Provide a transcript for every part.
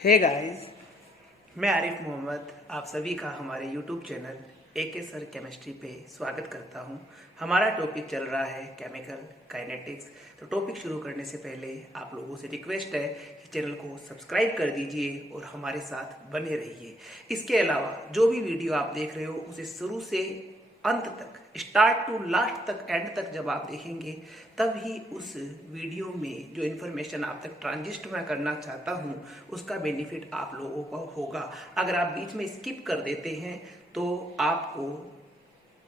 Hey guys, मैं आरिफ मोहम्मद आप सभी का हमारे YouTube channel AK sir chemistry पे स्वागत करता हूं। हमारा टॉपिक चल रहा है केमिकल काइनेटिक्स। तो टॉपिक शुरू करने से पहले आप लोगों से रिक्वेस्ट है कि चैनल को सब्सक्राइब कर दीजिए और हमारे साथ बने रहिए। इसके अलावा जो भी वीडियो आप देख रहे हो उसे शुरू से अंत तक, स्टार्ट टू लास्ट तक, एंड तक जब आप देखेंगे तभी उस वीडियो में जो इन्फॉर्मेशन आप तक ट्रांजिस्ट मैं करना चाहता हूँ उसका बेनिफिट आप लोगों को होगा। अगर आप बीच में स्किप कर देते हैं तो आपको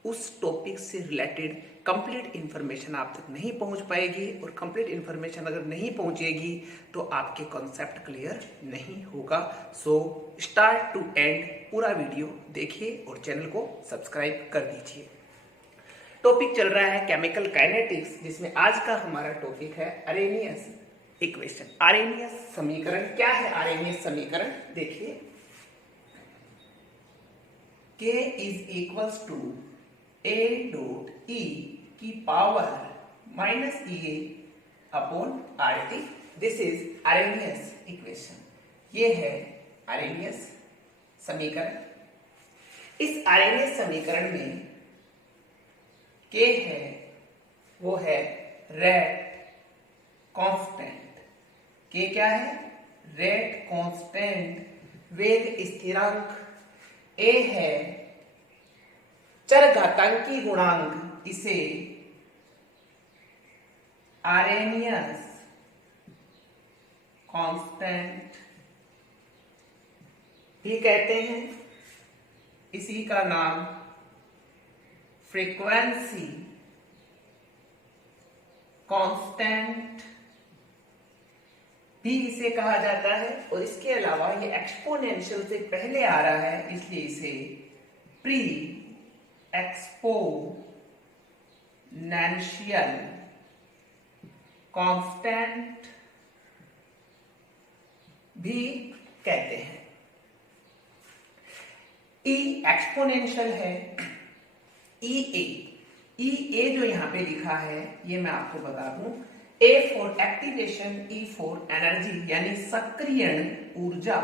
उस टॉपिक से रिलेटेड कंप्लीट इन्फॉर्मेशन आप तक नहीं पहुंच पाएगी, और कंप्लीट इन्फॉर्मेशन अगर नहीं पहुंचेगी तो आपके कॉन्सेप्ट क्लियर नहीं होगा। सो स्टार्ट टू एंड पूरा वीडियो देखिए और चैनल को सब्सक्राइब कर दीजिए। टॉपिक चल रहा है केमिकल काइनेटिक्स, जिसमें आज का हमारा टॉपिक है अरेनियस इक्वेशन। अरेनियस समीकरण क्या है? अरेनियस समीकरण देखिए, K is equals to A dot E की power minus EA upon RT। This is Arrhenius equation. ये है अरेनियस समीकरण। इस अरेनियस समीकरण में K है वो है रेट कांस्टेंट। K क्या है? रेट कांस्टेंट, वेग स्थिरांक। A है चरघातांकी गुणांक, इसे अरेनियस कांस्टेंट भी कहते हैं। इसी का नाम फ्रीक्वेंसी कांस्टेंट भी इसे कहा जाता है। और इसके अलावा ये एक्सपोनेंशियल से पहले आ रहा है, इसलिए इसे प्री एक्सपोनेंशियल कांस्टेंट भी कहते हैं। ई एक्सपोनेंशियल है, ई ए जो यहां पे लिखा है ये मैं आपको बता दूं। A for activation, E for energy, यानी सक्रियण ऊर्जा,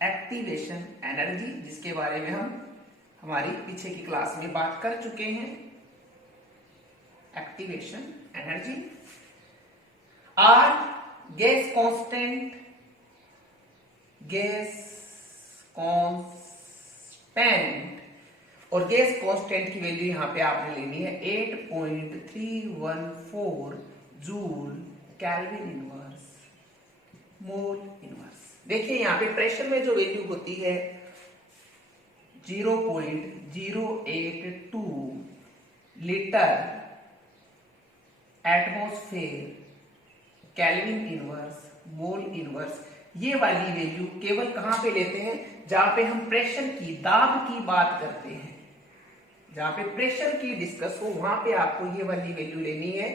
एक्टिवेशन एनर्जी, जिसके बारे में हम हमारी पीछे की क्लास में बात कर चुके हैं। Activation energy. R gas constant, gas constant, और गैस कांस्टेंट की वैल्यू यहां पे आपने लेनी है 8.314 joule kelvin inverse mole inverse. देखिए यहां पे प्रेशर में जो वैल्यू होती है 0.082 litre atmosphere kelvin inverse mole inverse, ये वाली वैल्यू केवल कहां पे लेते हैं? जहां पे हम प्रेशर की, दाब की बात करते हैं, जहां पे प्रेशर की डिस्कस हो वहां पे आपको ये वाली वैल्यू लेनी है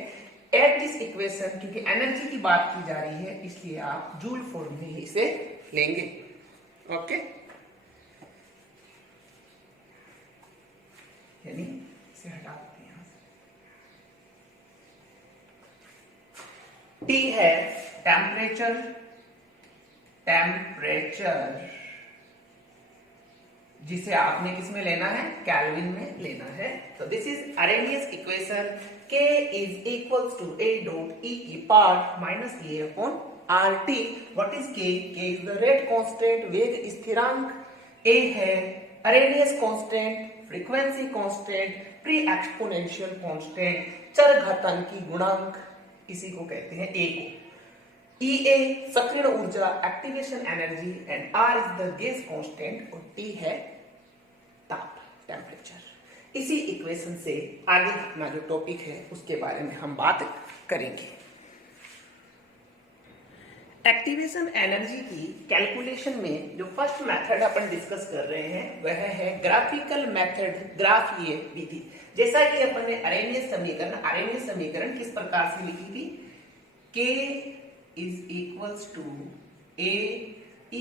एट दिस इक्वेशन। क्योंकि एनर्जी की बात की जा रही है इसलिए आप जूल फॉर्म में इसे लेंगे। ओके, यानी इसे हटा देते हैं। T है टेम्परेचर, जिसे आपने किस में लेना है? केल्विन में लेना है। तो this is Arrhenius equation. K is equals to A dot E की power minus E upon RT। What is K? K is the rate constant, वेग स्थिरांक। A है Arrhenius constant, frequency constant, pre exponential constant, चरघातांकी गुणांक, इसी को कहते हैं A को। EA सक्रियण ऊर्जा, activation energy, and R is the gas constant, और T है ताप, टेम्परेचर। इसी इक्वेशन से आगे अपना जो टॉपिक है उसके बारे में हम बात करेंगे। एक्टिवेशन एनर्जी की कैलकुलेशन में जो फर्स्ट मेथड अपन डिस्कस कर रहे हैं वह है ग्राफिकल मेथड, ग्राफ ये विधि। जैसा कि अपन ने अरेनियस समीकरण किस प्रकार से लिखी थी? K is equals to A E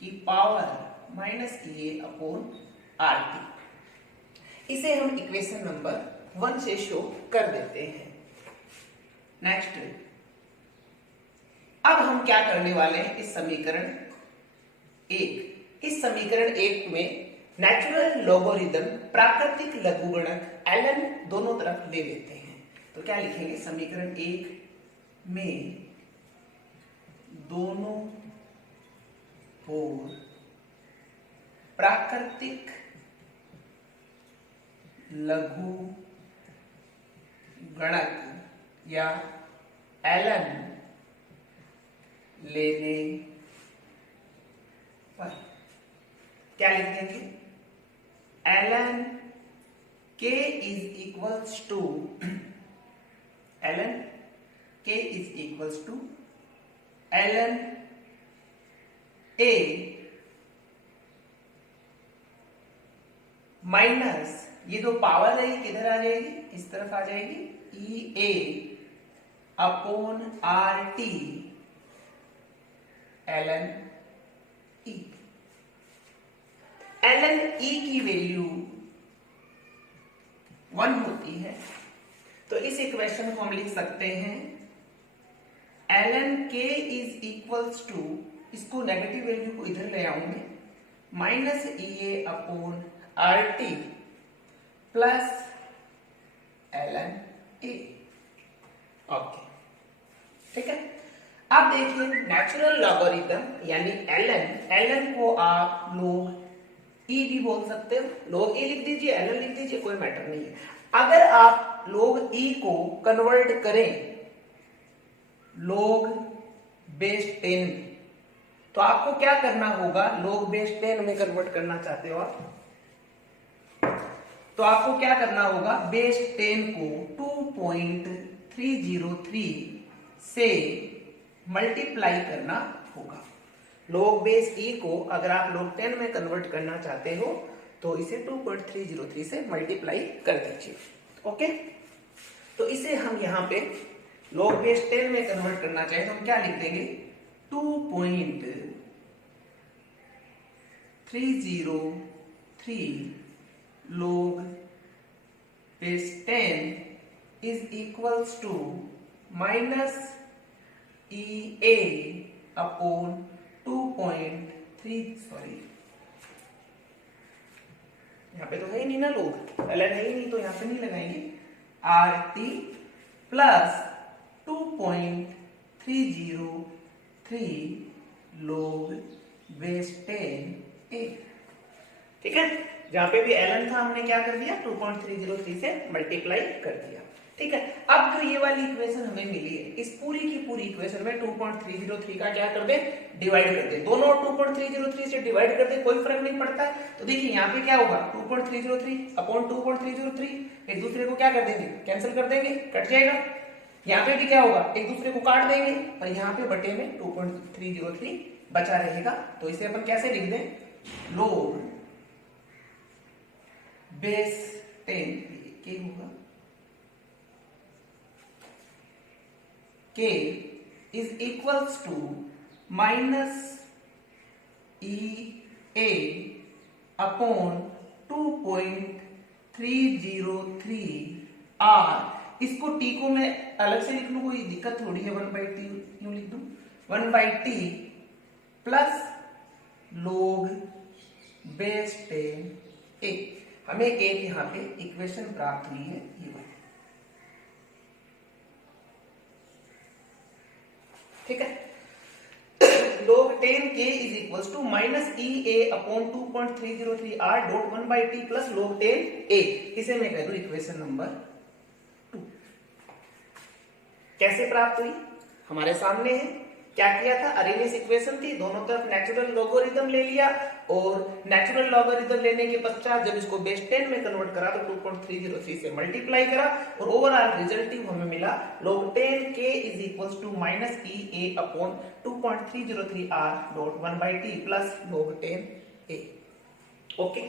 की power minus EA upon RT। इसे हम इक्वेशन नंबर 1 से शो कर देते हैं। नेक्स्ट, अब हम क्या करने वाले हैं, इस समीकरण एक। इस समीकरण एक में नेचुरल लोगोरिथम प्राकृतिक लघुगणक ln दोनों तरफ ले लेते हैं। तो क्या लिखेंगे, समीकरण एक में दोनों ओर प्राकृतिक लघु गणक या ln लेने पर क्या लिख देंगे, ln k is equals to ln k is equals to ln a minus ये जो पावर है ये किधर आ जाएगी, इस तरफ आ जाएगी, E A upon R T ln e। ln e की वैल्यू 1 होती है, तो इस इक्वेशन को हम लिख सकते हैं ln k is equals to, इसको नेगेटिव वैल्यू को इधर ले आऊंगे, minus E A upon R T plus ln a। Okay, ठीक है। अब देखिए नेचुरल लॉगरिथम यानी ln को आप लोग e भी बोल सकते हो, लोग e लिख दीजिए, ln लिख दीजिए, कोई मैटर नहीं है। अगर आप लोग e को कन्वर्ट करें लोग बेस 10 में, तो आपको क्या करना होगा, लोग बेस 10 में कन्वर्ट करना चाहते हो आप, तो आपको क्या करना होगा, बेस 10 को 2.303 से मल्टीप्लाई करना होगा। लॉग बेस e को अगर आप log 10 में कन्वर्ट करना चाहते हो तो इसे 2.303 से मल्टीप्लाई कर दीजिए। ओके, तो इसे हम यहाँ पे log बेस 10 में कन्वर्ट करना चाहे तो हम क्या लिख देंगे, 2.303 log base 10 is equals to minus E A upon 2.3, sorry यहाँ पे तो है ही नहीं ना, लोग ln है ही नहीं तो यहाँ पे नहीं लगाएंगे, are T plus 2.303 log base 10 a। ठीक है, जहां पे भी ln था हमने क्या कर दिया, 2.303 से मल्टीप्लाई कर दिया। ठीक है, अब जो ये वाली इक्वेशन हमें मिली है, इस पूरी की पूरी इक्वेशन में 2.303 का क्या कर दे, डिवाइड कर दे, दोनों 2.303 से डिवाइड कर दे, कोई फर्क नहीं पड़ता है। तो देखिए यहाँ पे क्या होगा, 2.303 अपॉन 2.303 एक दूसरे को क्या कर देंगे, कैंसिल कर देंगे, कट जाएगा। यहाँ पे भी क्या होगा, एक दूसरे को काट देंगे और यहाँ पे बटे में 2.303 बचा रहेगा। तो इसे अपन कैसे लिख दें, log बेस 10 के होगा, k is equals to minus E A upon 2.303 r। इसको t को मैं अलग से लिख लूं, कोई दिक्कत थोड़ी है, 1/t यूं लिख दूं, 1/t plus log base 10 a। हमें एक यहाँ पे इक्वेशन प्राप्त हुई है, ये वाली। ठीक है, log 10k is equals to minus E A upon 2.303 r dot 1/t plus log 10 a। इसे मैं कह दूं इक्वेशन नंबर 2। कैसे प्राप्त हुई, हमारे सामने है। क्या किया था, अरेनियस इक्वेशन थी, दोनों तरफ नेचुरल लॉगरिथम ले लिया और नेचुरल लॉगरिथम लेने के पश्चात जब इसको बेस 10 में कन्वर्ट करा तो 2.303 से मल्टीप्लाई करा और ओवरऑल रिजल्टिव हमें मिला log 10k is equals to minus E A upon 2.303 r dot 1/t plus log 10 a। Okay,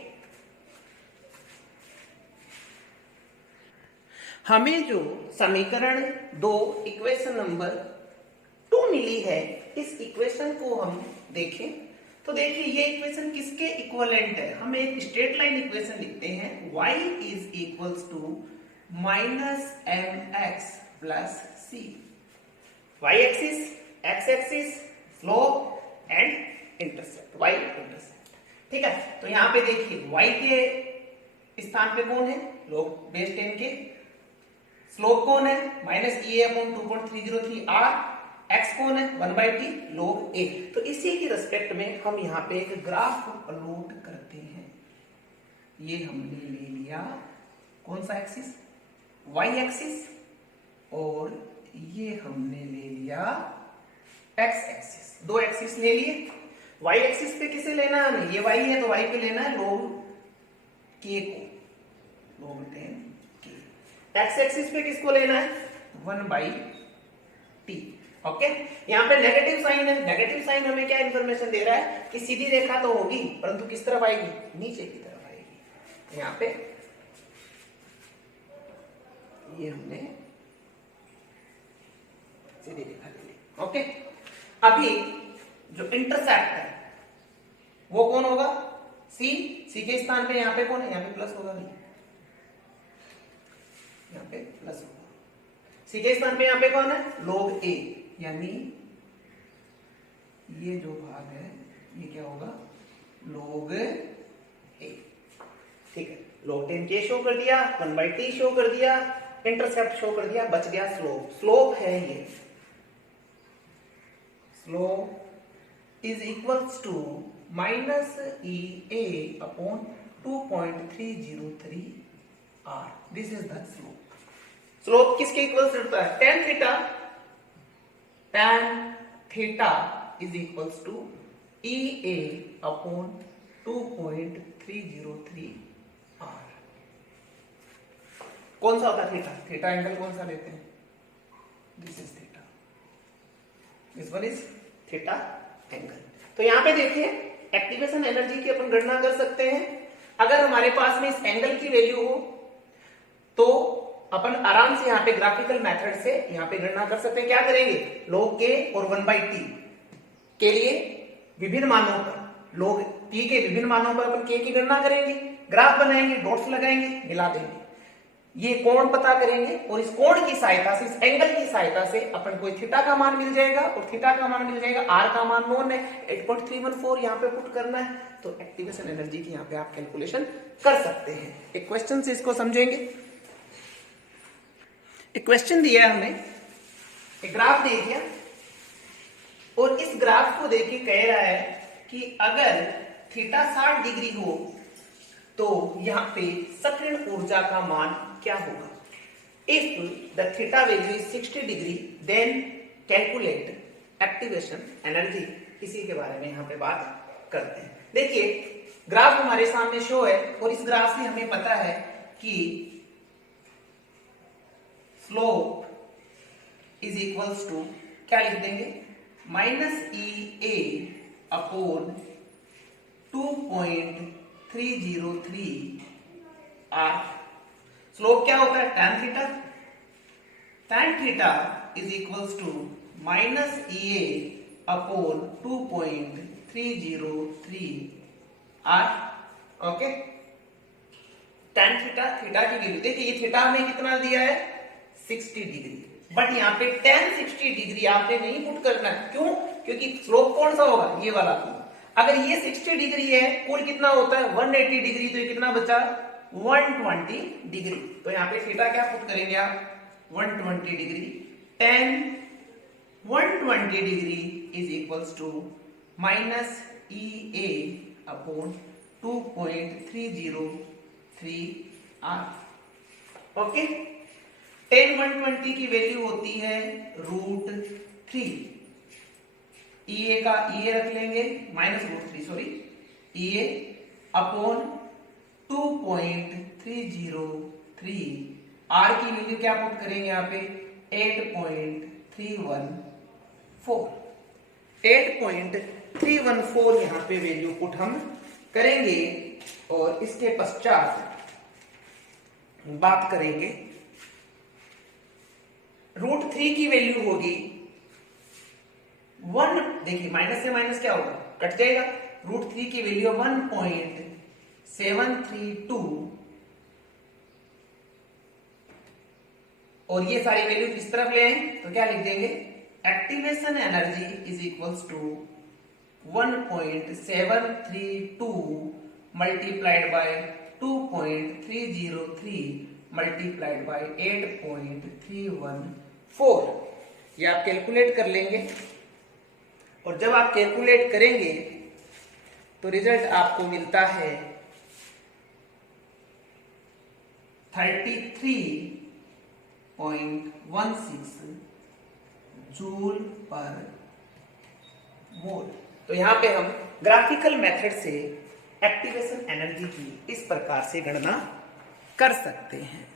हमें जो समीकरण 2 इक्वेशन नंबर 2 मिली है, इस इक्वेशन को हम देखें तो देखिए ये इक्वेशन किसके इक्विवेलेंट है। हम एक स्ट्रेट लाइन इक्वेशन लिखते हैं, y is equals to minus mx plus c। y axis, x axis, slope and intercept, y intercept. ठीक है, तो यहाँ पे देखिए y के स्थान पे कौन है, log बेस 10 के। स्लोप कौन है, -EA/2.303 r। x कौन है, 1/t log a। तो इसी की रिस्पेक्ट में हम यहाँ पे एक ग्राफ प्लॉट करते हैं। ये हमने ले लिया कौन सा एक्सिस, y एक्सिस, और ये हमने ले लिया x एक्सिस। दो एक्सिस ले लिए। y एक्सिस पे किसे लेना है हमें, ये y है तो y पे लेना है log k को, log 10k। x एक्सिस पे किसको लेना है, 1/t। ओके, यहाँ पे नेगेटिव साइन है। नेगेटिव साइन हमें क्या इंफॉर्मेशन दे रहा है कि सीधी रेखा तो होगी परंतु किस तरफ आएगी, नीचे की तरफ आएगी। यहाँ पे ये हमने सीधी रेखा ले ली। ओके, अभी जो इंटरसेप्ट है वो कौन होगा, c। c के स्थान पे यहाँ पे कौन है, यहाँ पे प्लस होगा, नहीं यहाँ पे प्लस होगा। c के स्थान पे यहाँ पे कौन है, log a, यानी ये जो भाग है ये क्या होगा, log a। ठीक है, log 10k शो कर दिया, 1/t शो कर दिया, इंटरसेप्ट शो कर दिया, बच गया स्लोप। स्लोप है ये, slope is equals to -EA/2.303 r। This is the slope. Slope किसके इक्वल्स रहता है, tan theta. tan theta is equals to EA/2.303 r। कौन सा होता है थीटा, थीटा एंगल कौन सा लेते हैं, this is theta, this one is theta angle. तो यहां पे देखिए एक्टिवेशन एनर्जी की अपन गणना कर सकते हैं। अगर हमारे पास में इस एंगल की वैल्यू हो तो अपन आराम से यहाँ पे ग्राफिकल मेथड से यहाँ पे गणना कर सकते हैं। क्या करेंगे, log k और 1/t के लिए विभिन्न मानों पर, log t के विभिन्न मानों पर अपन k की गणना करेंगे, ग्राफ बनाएंगे, डॉट्स लगाएंगे, मिला देंगे, ये कोण पता करेंगे और इस कोण की सहायता से, इस एंगल की सहायता से अपन को थीटा का मान मिल जाएगा और थीटा का मान मिल जाएगा, r का मान नोन है 8.314 यहाँ पे पुट करना है। तो एक्टिवेशन एनर्जी की यहाँ पे आप कैलकुलेशन कर सकते हैं। एक क्वेश्चन से इसको समझेंगे। एक क्वेश्चन दिया है हमें, एक ग्राफ दे दिया और इस ग्राफ को देखिए कह रहा है कि अगर थीटा 60 डिग्री हो तो यहाँ पे सक्रिय ऊर्जा का मान क्या होगा। If the theta value is 60 degree then calculate activation energy. इसी के बारे में यहाँ पे बात करते हैं। देखिए ग्राफ हमारे सामने शो है और इस ग्राफ से हमें पता है कि स्लोप इज इक्वल्स टू क्या लिख देंगे, -EA/2.303 r। स्लोप क्या होता है, tan theta. tan theta is equals to -EA/2.303 r। Okay, tan theta, theta की वैल्यू देखिए, ये थीटा हमें कितना दिया है 60 डिग्री, बट यहाँ पे tan 60 डिग्री आपने नहीं पुट करना है। क्यों, क्योंकि स्लोप कौन सा होगा, ये वाला होगा। अगर ये 60 डिग्री है, कुल कितना होता है 180 डिग्री, तो ये कितना बचा 120 डिग्री। तो यहाँ पे थीटा क्या पुट करेंगे आप, 120 degree. tan 120 degree is equals to -EA/2.303 r। Okay, tan 120 की वैल्यू होती है √3। EA का EA रख लेंगे -√3, सॉरी, EA/2.303 r की वैल्यू क्या पुट करेंगे यहाँ पे 8.314 यहाँ पे वैल्यू पुट हम करेंगे और इसके पश्चात बात करेंगे √3 की वैल्यू होगी 1। देखिए माइनस से माइनस क्या होगा, कट जाएगा। √3 की वैल्यू 1.732 और ये सारी वैल्यू इस तरफ ले आए तो क्या लिख देंगे, activation energy is equals to 1.732 multiplied by 2.303 multiplied by 8.314। ये आप कैलकुलेट कर लेंगे और जब आप कैलकुलेट करेंगे तो रिजल्ट आपको मिलता है 33.16 जूल पर मोल। तो यहां पे हम ग्राफिकल मेथड से एक्टिवेशन एनर्जी की इस प्रकार से गणना कर सकते हैं।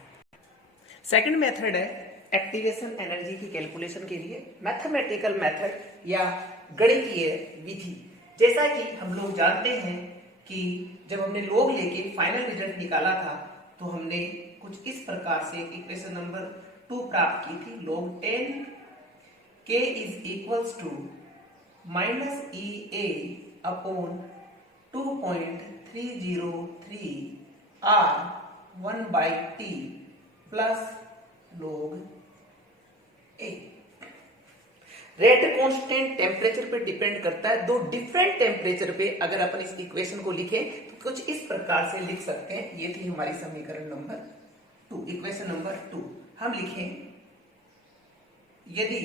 सेकंड मेथड है एक्टिवेशन एनर्जी की कैलकुलेशन के लिए मैथमेटिकल मेथड या गणितीय विधि। जैसा कि हम लोग जानते हैं कि जब हमने लोग लेके फाइनल रिजल्ट निकाला था तो हमने कुछ इस प्रकार से इक्वेशन नंबर 2 प्राप्त की थी। log 10 k is equals to minus E A upon 2.303 r 1 by T plus log a। Rate constant temperature पे डिपेंड करता है। दो डिफरेंट टेम्परेचर पे अगर अपन इस इक्वेशन को लिखें तो कुछ इस प्रकार से लिख सकते हैं। ये थी हमारी समीकरण नंबर 2, इक्वेशन नंबर 2। हम लिखें यदि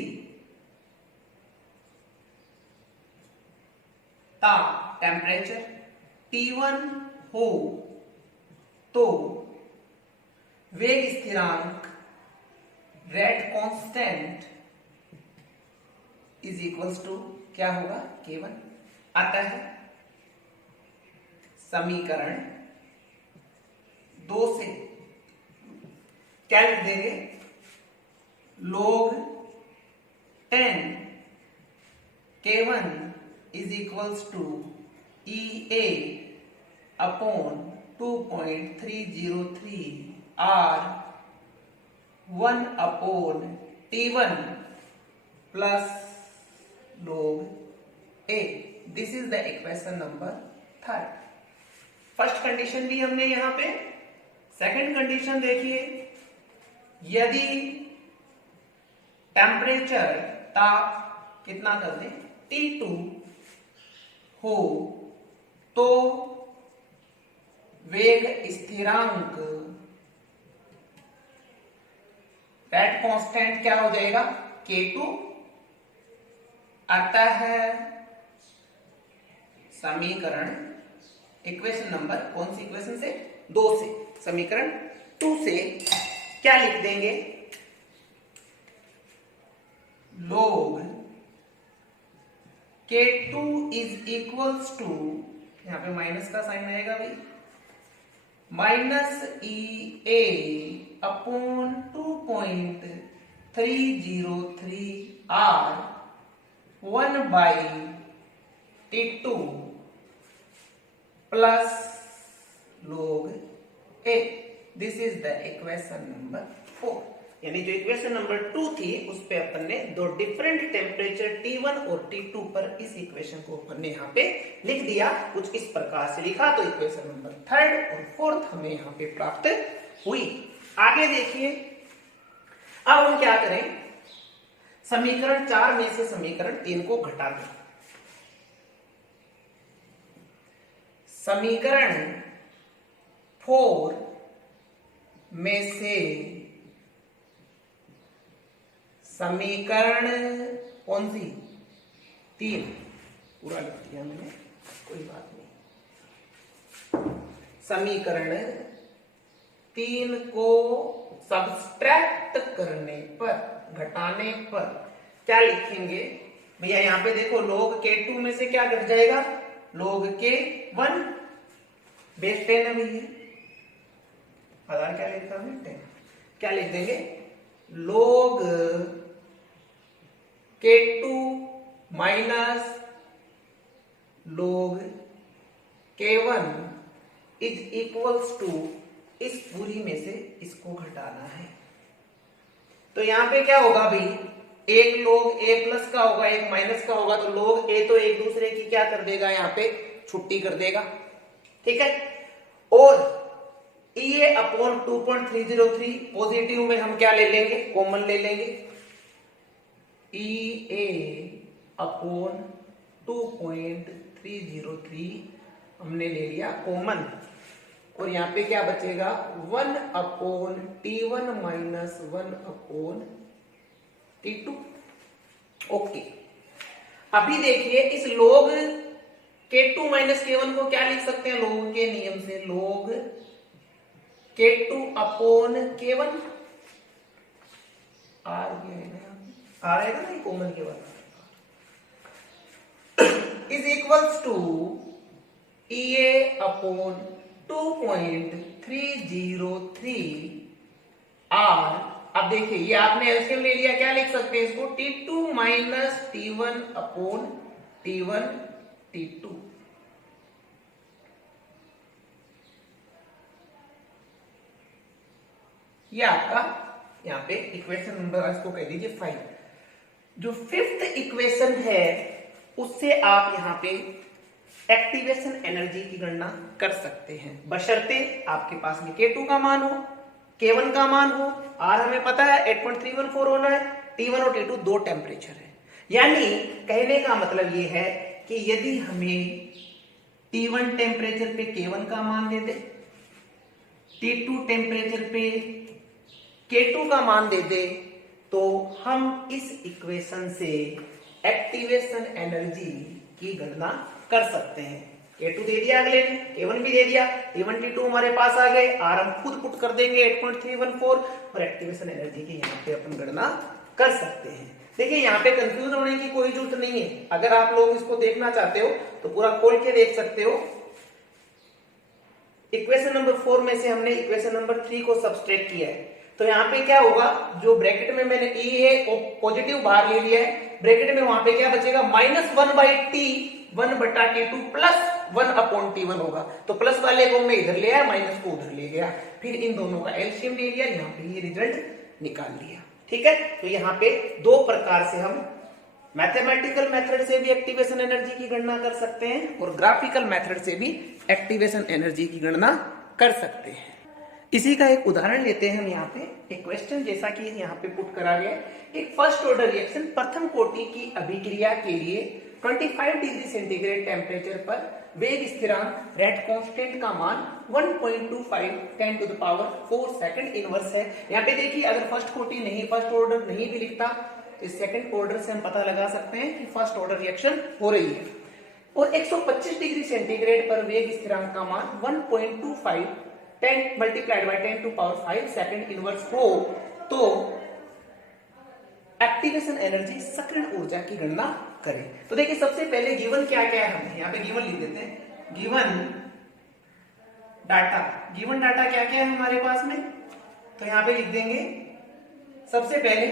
ताप टेम्परेचर T1 हो तो वेग स्थिरांक rate constant is equals to क्या होगा, K1 आता है। समीकरण 2 से क्या लिख देंगे, log 10 K1 is equals to E A upon 2.303 R 1 upon T1 plus log a। This is the equation number 3। First condition भी हमने यहां पे। सेकंड कंडीशन देखिए, यदि टेम्परेचर ताप कितना कर दें T2 हो तो वेग स्थिरांक रेट कांस्टेंट क्या हो जाएगा, K2 आता है। समीकरण इक्वेशन नंबर कौन सी इक्वेशन से, 2 से। समीकरण 2 से क्या लिख देंगे, log K2 is equals to, यहां पे माइनस का साइन आएगा भाई, minus E A upon 2.303 R 1 by T2 plus log a। This is the equation number 4। यानी जो इक्वेशन नंबर 2 थी उस पे अपन ने दो डिफरेंट टेम्परेचर T1 और T2 पर इस इक्वेशन को अपन ने यहाँ पे लिख दिया। कुछ इस प्रकार से लिखा तो इक्वेशन नंबर 3 और 4 हमें यहाँ पे प्राप्त हुई। आगे देखिए, अब हम क्या करें, समीकरण 4 में से समीकरण 3 को घटा दें। समीकरण 4 में से समीकरण कौन सी, 3, पूरा लिख दिया मैंने, कोई बात नहीं। समीकरण 3 को सब्सट्रैक्ट करने पर, घटाने पर क्या लिखेंगे भैया, यहां पे देखो log K2 में से क्या घट जाएगा, log K1 बेस 10 है भैया, आधार क्या लिखा है 10, क्या लिख देंगे, log K2 minus log K1 is equals to, इस पूरी में से इसको घटाना है। तो यहां पे क्या होगा भाई, एक log a प्लस का होगा, एक माइनस का होगा, तो log a तो एक दूसरे की क्या कर देगा, यहां पे छुट्टी कर देगा, ठीक है। और ए अपॉन 2.303 पॉजिटिव में हम क्या ले लेंगे, कॉमन ले लेंगे, ई ए अपॉन 2.303 हमने ले लिया कॉमन, और यहाँ पे क्या बचेगा 1/T1 माइनस 1/T2। ओके, अभी देखिए इस log K2 माइनस K1 को क्या लिख सकते हैं log के नियम से, log K2/K1 आर आएगा ना कॉमन के बाद, is equals to EA/2.303 are. अब देखिए ये आपने एलसीएम ले लिया, क्या लिख सकते हैं इसको T2 माइनस T1/T1 T2। ये आपका यहाँ पे इक्वेशन नंबर इसको कह दीजिए 5। जो फिफ्थ इक्वेशन है उससे आप यहाँ पे एक्टिवेशन एनर्जी की गणना कर सकते हैं, बशर्ते आपके पास में K2 का मान हो, K1 का मान हो, R हमें पता है 8.314 होना है, T1 और T2 दो टेम्परेचर है। यानी कहने का मतलब ये है कि यदि हमें T1 टेम्परेचर पे K1 का मान दे दे, T2 टेम्परेचर पे K2 का मान दे दे, तो हम इस इक्वेशन से एक्टिवेशन एनर्जी की गणना कर सकते हैं। K2 दे दिया अगले ने, K1 भी दे दिया, T1 T2 हमारे पास आ गए, R हम खुद पुट कर देंगे 8.314, और एक्टिवेशन एनर्जी की यहाँ पे अपन गणना कर सकते हैं। देखिए यहाँ पे कंफ्यूज होने की कोई जरूरत नहीं है, अगर आप लोग इसको देखना चाहते हो तो पूरा खोल के देख सकते हो। इक्वेशन नंबर 4 में से हमने इक्वेशन नंबर 3 को सब्सट्रैक्ट किया है, तो यहाँ पे क्या होगा, जो ब्रैकेट में मैंने E है पॉजिटिव बाहर ले लिया है, ब्रैकेट में वहां पे क्या बचेगा -1/T1/T2 प्लस 1/T1 होगा, तो प्लस वाले को मैं इधर ले आया, माइनस को उधर ले गया, फिर इन दोनों का एलसीएम ले लिया, यहाँ पे ये रिजल्ट निकाल लिया। ठीक है, तो यहाँ पे दो प्रकार से हम मैथमेटिकल मेथड से भी एक्टिवेशन एनर्जी की गणना कर सकते हैं और ग्राफिकल मेथड से भी एक्टिवेशन एनर्जी की गणना कर सकते हैं। इसी का एक उदाहरण लेते हैं हम यहाँ पे, एक क्वेश्चन जैसा कि यहाँ पे पुट करा गया, एक फर्स्ट ऑर्डर रिएक्शन प्रथम कोटि की अभिक्रिया के लिए 25 डिग्री सेंटीग्रेड टेम्परेचर पर वेग स्थिरांक रेट कांस्टेंट का मान 1.25 10⁴ सेकंड इनवर्स है। यहाँ पे देखिए अगर फर्स्ट कोटि नहीं, फर्स्ट ऑर्डर नहीं भी लिखता, तो सेकंड ऑर्डर से हम पता लगा सकते हैं कि फर्स्ट ऑर्डर रिएक्शन हो रही है। और 125 डिग्री सेंटीग्रेड पर वेग स्थिरांक का मान 1.25 10 × 10⁵ सेकंड इनवर्स हो, तो एक्टिवेशन एनर्जी सक्रिय ऊर्जा की गणना करें। तो देखिए सबसे पहले गिवन क्या क्या है, हमें यहाँ पे गिवन लिख देते हैं। गिवन डाटा क्या क्या है हमारे पास में, तो यहाँ पे लिख देंगे सबसे पहले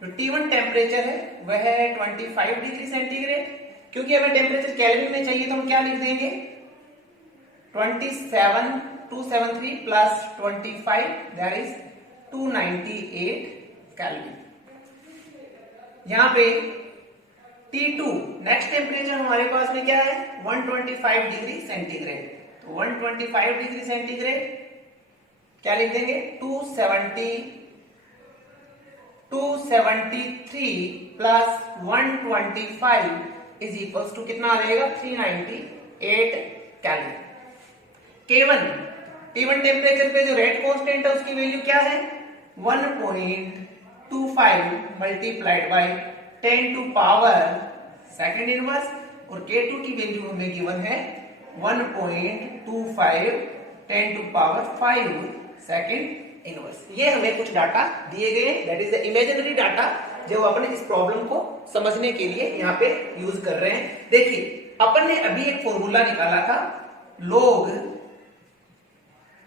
जो T1 टेम्परेचर है वह है 25 डिग्री सेंटीग्रेड, क्योंकि हमें टेम्परेचर केल्विन में चाहिए तो हम क्या लिख देंगे 273 प्लस 25 दैट इज 298 केल्विन। यहाँ पे T2 नेक्स्ट टेम्परेचर हमारे पास में क्या है 125 डिग्री सेंटीग्रेड, तो 125 डिग्री सेंटीग्रेड क्या लिख देंगे 273 प्लस 125 इज इक्वल्स टू कितना आ जाएगा 398 केल्विन। K1 T1 टेम्परेचर पे जो रेट कांस्टेंट है उसकी वैल्यू क्या है 1.25 मल्टीप्लाइड बाय 10⁻² इनवर्स, और K2 की वैल्यू हमें गिवन है 1.25 10⁵ सेकंड इनवर्स। ये हमें कुछ डाटा दिए गए, that is the imaginary data जो अपन इस प्रॉब्लम को समझने के लिए यहाँ पे यूज कर रहे हैं। देखिए अपन ने अभी एक फॉर्मूला निकाला था log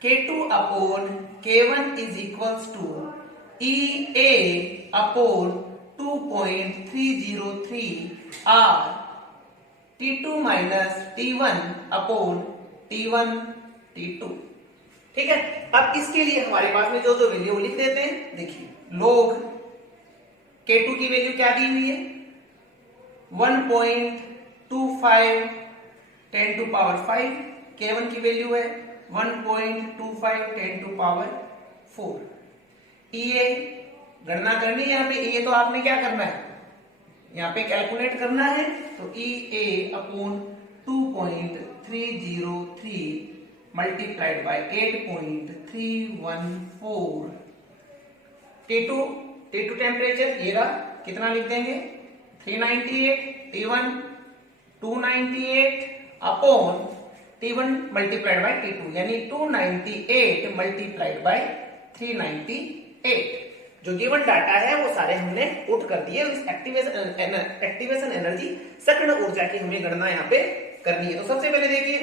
K2/K1 is equals to EA/2.303 R T2 minus T1/T1 T2। ठीक है, अब इसके लिए हमारे पास में जो जो वैल्यू लिख देते हैं। देखिए log K2 की वैल्यू क्या दी हुई है 1.25 10⁵, K1 की वैल्यू है 1.25 10⁴। EA गणना करनी है, यहाँ पे EA तो आपने क्या करना है यहाँ पे कैलकुलेट करना है तो EA upon 2.303 multiplied by 8.314 T2 temperature ये रहा, कितना लिख देंगे 398, T1 298 upon T1 multiplied by T2 यानी 298 मल्टीप्लाइड बाय 398। जो गिवन डाटा है वो सारे हमने पुट कर दिए। इस एक्टिवेशन एनर्जी सक्रिय ऊर्जा की हमें गणना यहाँ पे करनी है। तो सबसे पहले देखिए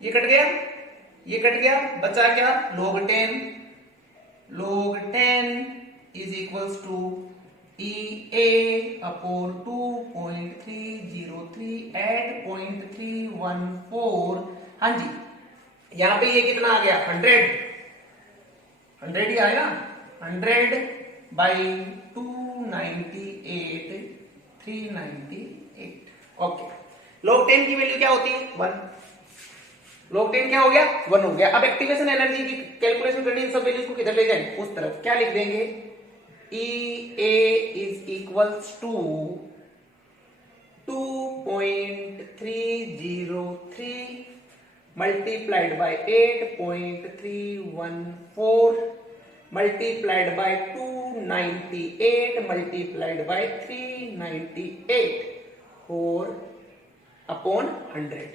ये कट गया, ये कट गया, बचा क्या log 10 is equals to EA upon 2.303 8.314। हाँ जी, यहाँ पे ये कितना आ गया 100 ही आया, 100 बाई 298 398। ओके, log 10 की वैल्यू क्या होती है 1। log 10 क्या हो गया 1 हो गया। अब एक्टिवेशन एनर्जी की कैलकुलेशन करनी है, सब वैल्यूज को किधर ले जाएंगे उस तरफ। क्या लिख देंगे EA is equals to 2.303 multiplied by 8.314 multiplied by 298 multiplied by 398 और अपॉन 100।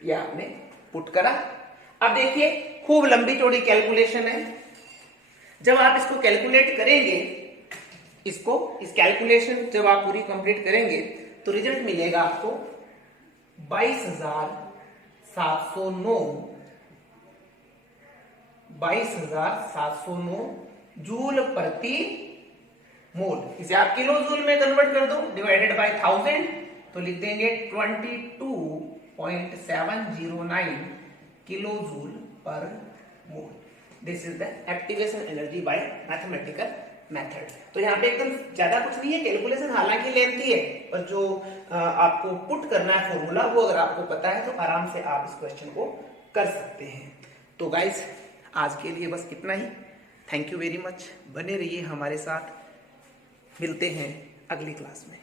ये आपने पुट करा। अब देखिए खूब लंबी चौड़ी कैलकुलेशन है। जब आप इसको कैलकुलेट करेंगे, इस कैलकुलेशन जब आप पूरी कंप्लीट करेंगे तो रिजल्ट मिलेगा आपको 22,709 जूल प्रति मोल। इसे आप किलो जूल में कन्वर्ट कर दो, डिवाइडेड बाय 1000 तो लिख देंगे 22.709 किलो जूल पर मोल। This is the activation energy by mathematical method. तो यहाँ पे एकदम ज्यादा कुछ नहीं है, कैलकुलेशन हालांकि लेंथी है, पर जो आपको पुट करना है फॉर्मूला वो अगर आपको पता है तो आराम से आप इस क्वेश्चन को कर सकते हैं। तो गाइस आज के लिए बस इतना ही। थैंक यू वेरी मच, बने रहिए हमारे साथ, मिलते हैं अगली क्लास में।